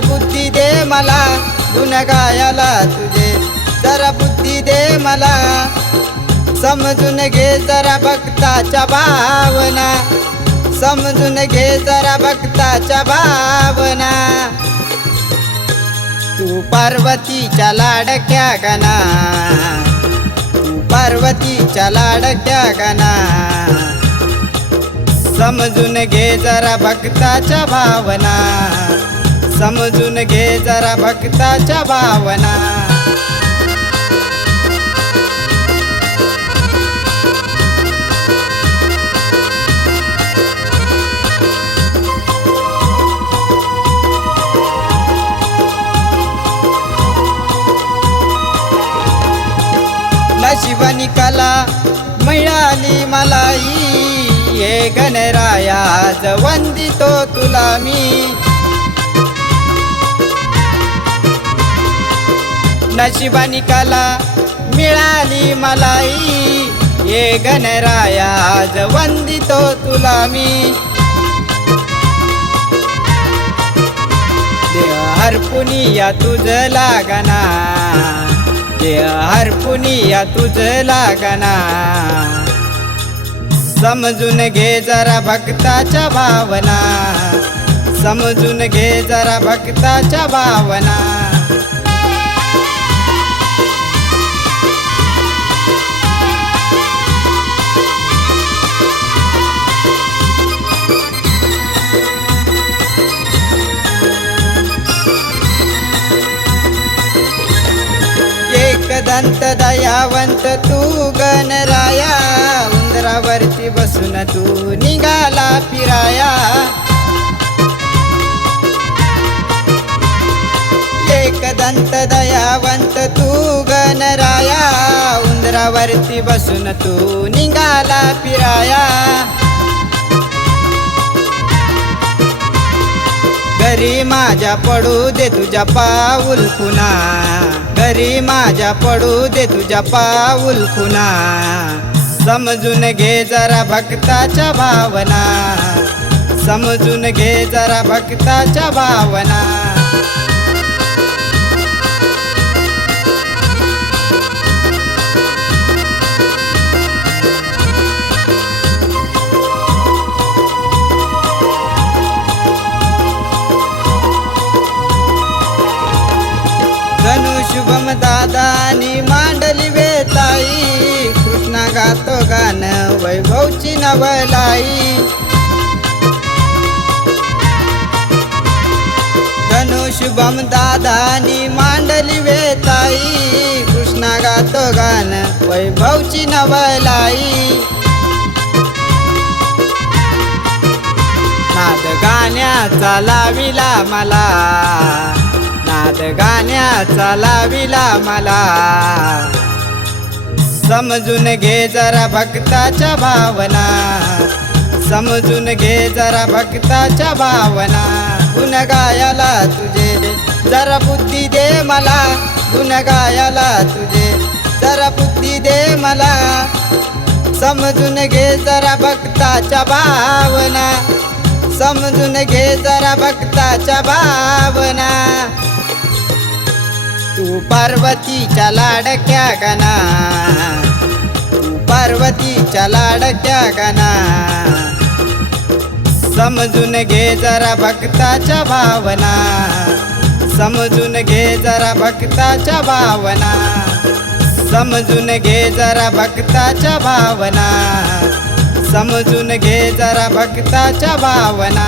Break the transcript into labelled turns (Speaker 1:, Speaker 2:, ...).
Speaker 1: बुद्धी दे मला गुण गायला तुझे जरा बुद्धी दे मला समजून घे जरा भक्ताच्या भावना. समजून घे जरा भक्ताच्या भावना. तू पार्वतीच्या लाडक्या गणा. तू पार्वतीच्या लाडक्या गणा. समजून घे जरा भक्ताच्या भावना. समजून घे जरा भक्ताच्या भावना. शिवानी कला मिळाली मलाही. हे गणराया वंदितो तुला मी. नशिबानी कला मिळाली मलाही हे गणराया वंदितो तुला मी. हरपुनिया तुझ लागना. देह हरपुनिया तुझ लागना. समजून घे जरा भक्ताच्या भावना. समजून घे जरा भक्ताच्या भावना. एक दंत दयावंत तू गणराया. उंदरावरती बसून तू निघाला फिराया. एक दंत दयावंत तू गणराया. उंदरावरती बसून तू निघाला फिराया. घरी माझ्या पडू दे तुझ्या पाऊल खुना घरी माझ्या पडू दे तुझ्या पाऊल खुना समजून घे जरा भक्ताच्या भावना. समजून घे जरा भक्ताच्या भावना. वैभवची नवलाई धनुशुभम दादानी मांडली वेताई कृष्णा गातो गान वैभवची नवलाई नाद गाण्याचा लाविला मला. नाद गाण्याचा लाविला मला. समजून घे जरा भक्ताच्या भावना. समजून घे जरा भक्ताच्या भावना. गुण गायला तुझे जरा बुद्धी दे मला. गुणगायला तुझे जरा बुद्धी दे मला. समजून घे जरा भक्ताच्या भावना. समजून घे जरा भक्ताच्या भावना. तू पार्वतीच्या लाडक्या गना पार्वतीच्या लाडक्या गणा. समजून घे जरा भक्ताच्या भावना. समजून घे जरा भक्ताच्या भावना. समजून घे जरा भक्ताच्या भावना. समजून घे जरा भक्ताच्या भावना.